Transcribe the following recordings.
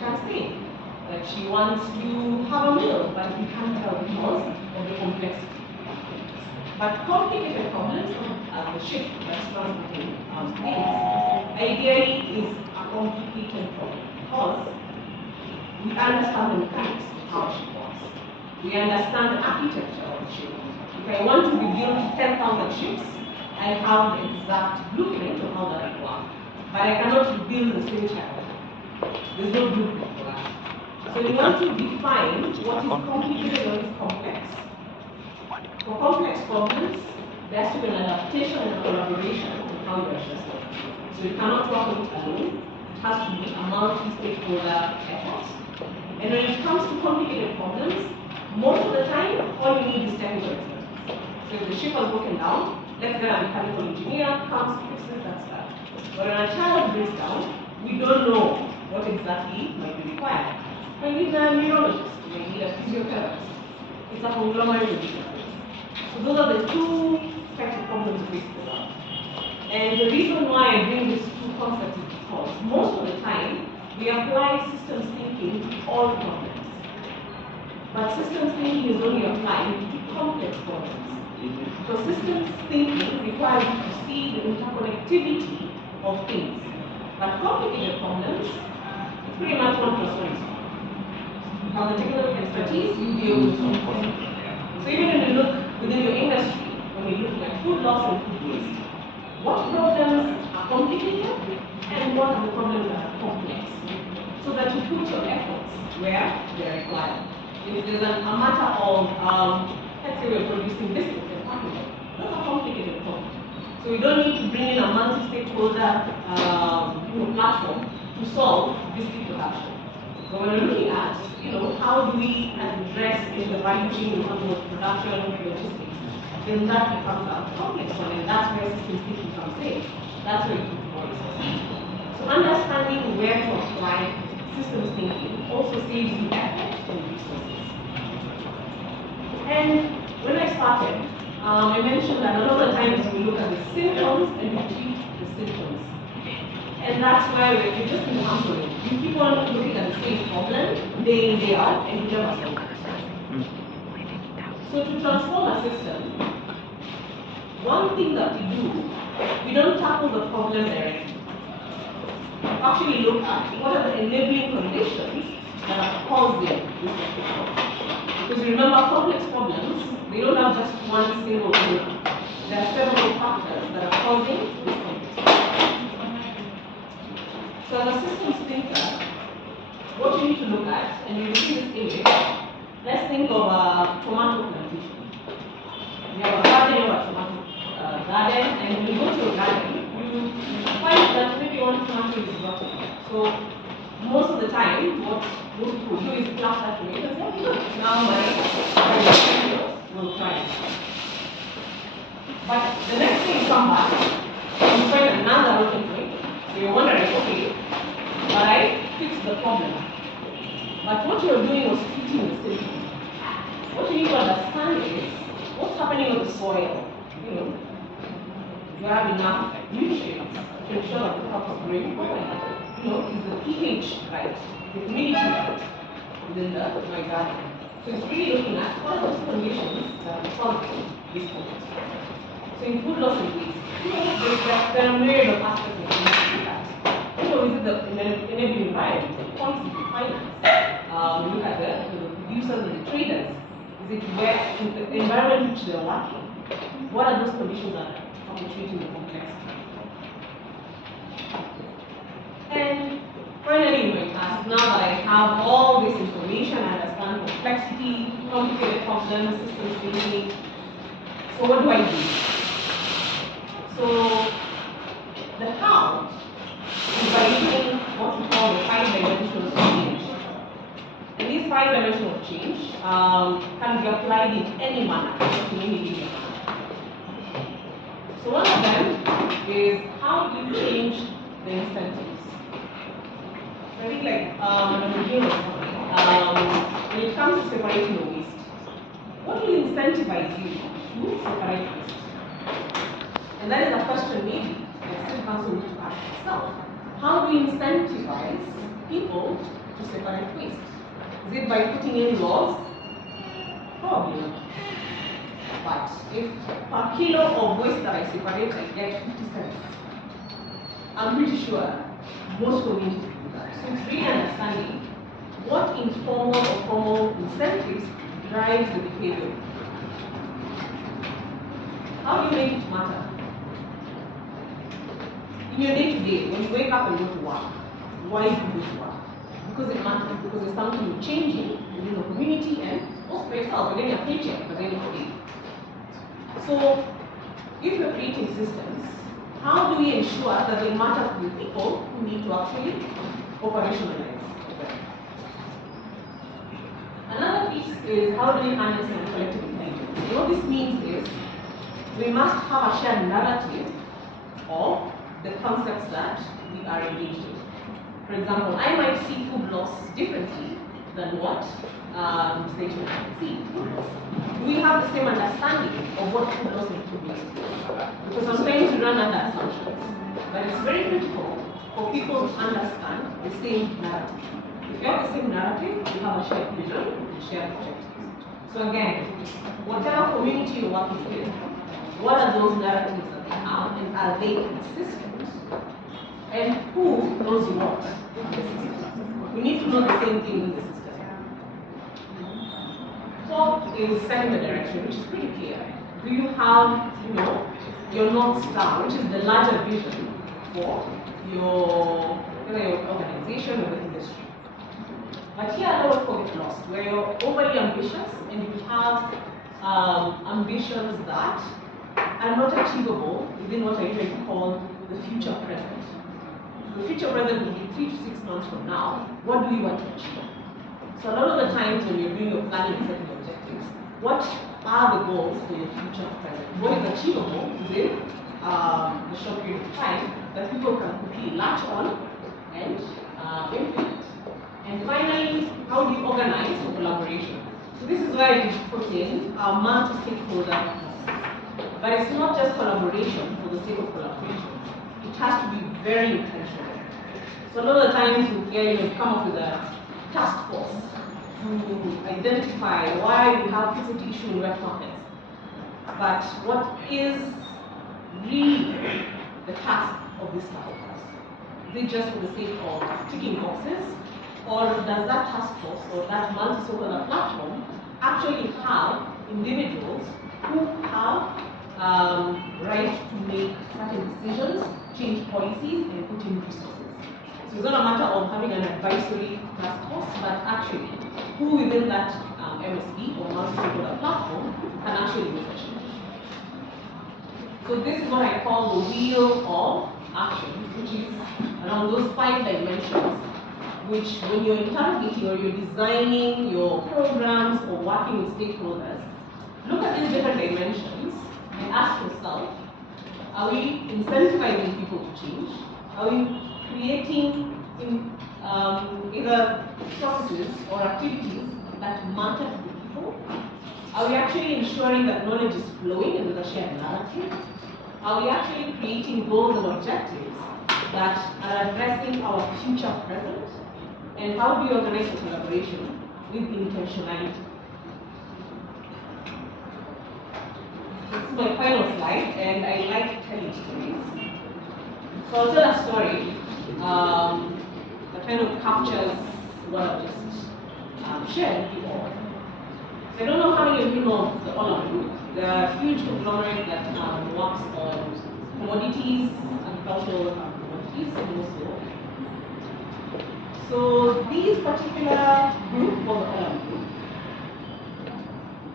can stay. That she wants to have a meal, but we can't tell because of the complexity. But complicated problems, as the ship that's transporting things, ideally is a complicated problem because we understand the mechanics of how a ship works. We understand the architecture of the ship. If I want to rebuild 10,000 ships, I have the exact blueprint of how that will work. But I cannot rebuild the same child. There's no blueprint for that. So we want to define what is complicated and what is complex. For complex problems, there has to be an adaptation and a collaboration on how you address them. So you cannot work on it alone. It has to be a multi-stakeholder effort. And when it comes to complicated problems, most of the time, all you need is technical expertise. So if the ship has broken down, let's get a mechanical engineer, comes, fixes, that's that. But when a child breaks down, we don't know what exactly might be required. We need a neurologist, we need a physiotherapist. It's a conglomerate of things. So those are the two types of problems we face about. And the reason why I bring these two concepts is because most of the time, we apply systems thinking to all problems. But systems thinking is only applied to complex problems. Because systems thinking requires you to see the interconnectivity of things. But complicated problems, it's pretty much 1 plus 1 is 2. You have the technical expertise, you'll be able to solve it. So even when you look within your industry, when you're looking at food loss and food waste, what problems are complicated and what are the problems that are complex? So that you put your efforts where they're required. If there's a matter of, let's say we're producing biscuits and packaging, those are complicated problems. So we don't need to bring in a multi-stakeholder platform to solve biscuit production. But when we're looking at, how do we address in the value chain in terms of production, logistics, then that becomes a complex one, and that's where systems thinking comes in. That's where it becomes more resources. So understanding where to apply systems thinking also saves you effort and resources. And when I started, I mentioned that a lot of times we look at the symptoms and we treat the symptoms. And that's why we're just in counseling. You keep on looking at the same problem day in, day out, and you never solve it. So to transform a system, one thing that we do, we don't tackle the problem directly. Actually look at what are the enabling conditions that are causing this problem. Because remember, complex problems, they don't have just one single thing. There are several factors that are causing this complex problem. So as a systems thinker, what you need to look at, and you see this image, let's think of a tomato plantation. You have a garden, you have a tomato garden, and when you go to a garden, you find that maybe one tomato is rotten. So most of the time, what most people do is clap that tomato and say, look, now my tomatoes will try it. But the next thing you come back, you find another rotten tomato. So you're wondering, okay, but I fixed the problem. But what you're doing was treating the symptom. What you need to understand is what's happening with the soil. Do you have enough nutrients to ensure that the crops are growing well? Is the pH right? Is the humidity right within my garden? So it's really looking at what are those conditions that are causing this complex problem. So in food loss and waste, there are a myriad of aspects that you need to look at. Is it the enabling environment, the policy, the finance? We look at the producers and the traders. Is it where the environment in which they're working? What are those conditions that are perpetuating the complexity? And finally, you might ask, now that I have all this information, I understand complexity, complicated problems, systems thinking, so what do I do? So the how is by using what we call the 5 dimensions of change. And these 5 dimensions of change can be applied in any manner, in any linear manner. So one of them is how do you change the incentives? I think when it comes to separating the waste, what will incentivize you to separate waste? And that is a question maybe the city council needs to ask itself. How do you incentivize people to separate Is it by putting in laws? Probably not. But if per kilo of waste that I separate, I get 50 cents, I'm pretty sure most communities do that. So it's really understanding what informal or formal incentives drive the behavior. How do you make it matter? In your day-to-day, when you wake up and go to work, why do you go to work? Because it matters, because there's something you're changing within the community and also for yourself, you're getting a paycheck at the end of the day. So, if you're creating systems, how do we ensure that they matter to the people who need to actually operationalize them? Another piece is how do we harness some collective intelligence? And what this means is we must have a shared narrative of the concepts that we are engaged in. For example, I might see food loss differently than what station see food loss. Do we have the same understanding of what food loss and food waste is? Because sometimes we run under assumptions. But it's very critical for people to understand the same narrative. If you have the same narrative, you have a shared vision and shared objectives. So again, whatever community you're working with, what are those narratives that they have, and are they consistent? And who knows what in the system? We need to know the same thing in the system. Fourth is setting the direction, which is pretty clear. Do you have, your North Star, which is the larger vision for your organization or the industry? But here a lot of people get lost, where you're overly ambitious and you have ambitions that are not achievable within what I usually call the future present. The future present will be 3 to 6 months from now. What do you want to achieve? So a lot of the times when you're doing your planning and setting objectives, what are the goals for your future present? What is achievable within the short period of time that people can quickly latch on and implement? And finally, how do you organize for collaboration? So this is where you put in a multi-stakeholder process. But it's not just collaboration for the sake of collaboration. It has to be very intentional. So a lot of the times you come up with a task force to identify why we have this issue in web context. But what is really the task of this task force? Is it just for the sake of ticking boxes? Or does that task force or that multi-stakeholder platform actually have individuals who have right to make certain decisions, change policies, and put in resources? So it's not a matter of having an advisory task force, but actually who within that MSP or multi-stakeholder platform can actually make a change. So this is what I call the wheel of action, which is around those 5 dimensions, which when you're interrogating or you're designing your programs or working with stakeholders, look at these different dimensions and ask yourself, are we incentivizing people to change? Are we creating either processes or activities that matter to the people? Are we actually ensuring that knowledge is flowing and with a shared narrative? Are we actually creating goals and objectives that are addressing our future present? And how do you organize the collaboration with intentionality? This is my final slide, and I like telling stories. So I'll tell a story that kind of captures what I've just shared with you all. So I don't know how many of you know the Olam Group. They're a huge conglomerate that works on commodities, agricultural commodities, and also. So these particular group, called the Olam Group,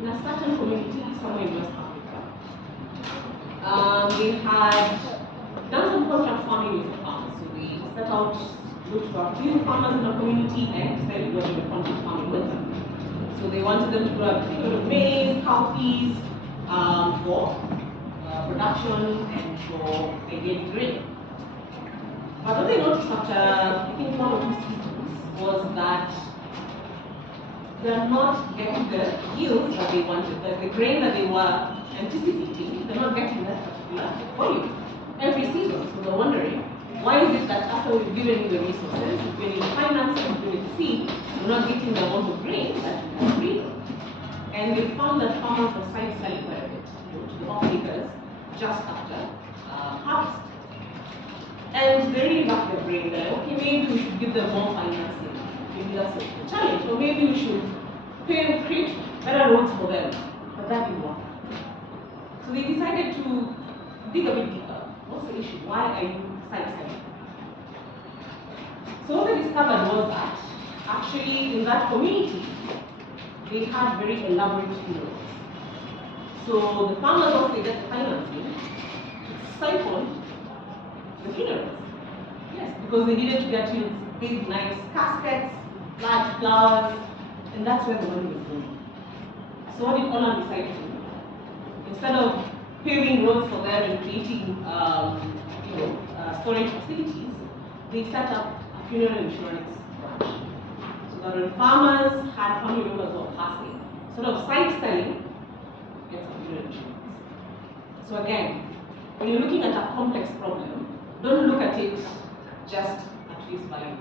in a certain community somewhere in West Africa, they had done some contract farming with the farmers. So they set out, looked for a few farmers in the community and decided to do contract farming with them. So they wanted them to grow a bit of maize, cowpeas for production and for again grain. But what they noticed after, I think, 1 or 2 seasons was that they're not getting the yields that they wanted, the grain that they were anticipating, they're not getting that particular volume every season. So they're wondering, why is it that after we've given you the resources, we've given you the finances, we've given you the seed, we're not getting the amount of and they found that farmers were side-selling quite a bit to the off-takers just after harvest. And they really left their brain. They're like, okay, maybe we should give them more financing. Maybe that's a challenge. Or maybe we should create better roads for them. But that didn't work. So they decided to dig a bit deeper. What's the issue? Why are you side-selling? So what they discovered was that actually in that community, they had very elaborate funerals. So the farmers, once they get the financing, siphoned the funerals. Yes, because they needed to get big, nice caskets, large flowers, and that's where the money was going. So what did Honor decide to do? Instead of paving roads for them and creating storage facilities, they set up a funeral insurance branch. So that when farmers had family members who were passing, instead of side-selling, get a funeral insurance. So again, when you're looking at a complex problem, don't look at it just at face value.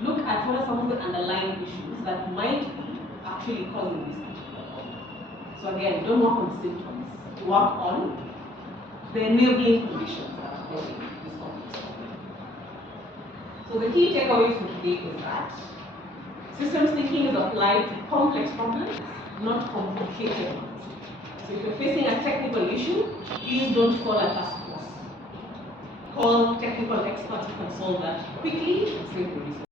Look at what are some of the underlying issues that might be actually causing this particular problem. So again, don't work on symptoms. Work on the enabling conditions that are causing this complex problem. So the key takeaways for today is that systems thinking is applied to complex problems, not complicated ones. So if you're facing a technical issue, please don't call a task force. Call technical experts who can solve that quickly and save the resources.